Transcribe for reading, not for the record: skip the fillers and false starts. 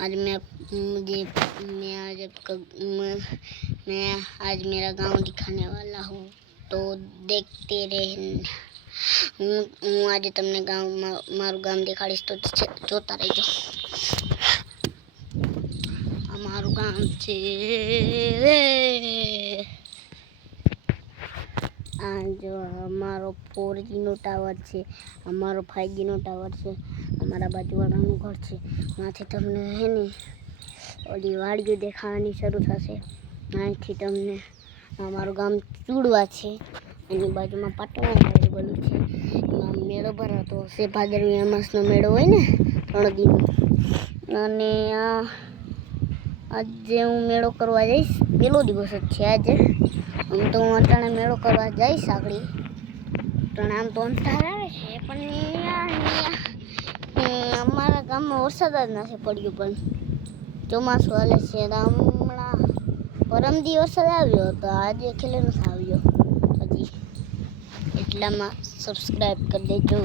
आज मैं आज मेरा गांव दिखाने वाला हूँ, तो देखते रहना। हूँ आज तमने मारू गाम देखाड़ीश, तो जोता रहीजो। અમારું ગામ છે આ જો અમારો 4G નો ટાવર છે, અમારો 5G નો ટાવર છે, અમારા બાજુવાળાનું ઘર છે। ત્યાંથી તમને હે ને ઓલી વાડીઓ દેખાવાની શરૂ થશે। અહીંથી તમને અમારું ગામ ચૂડવા છે, એની બાજુમાં પાટણ આવેલું છે। એમાં મેળો ભરાતો હશે, ભાદરવી અમાસનો મેળો હોય ને 3 દિનનો। અને આજે હું મેળો કરવા જઈશ, પહેલો દિવસ જ છે આજે। આમ તો હું અટાણે મેળો કરવા જઈશ આગળ, પણ આમ તો અંધાર આવે છે, પણ અમારા ગામમાં વરસાદ જ નથી પડ્યો, પણ ચોમાસું હાલે છે। હમણાં પરમદી વરસાદ આવ્યો હતો, આજે ખેલે નથી આવ્યો હજી, એટલામાં સબસ્ક્રાઈબ કરી દેજો।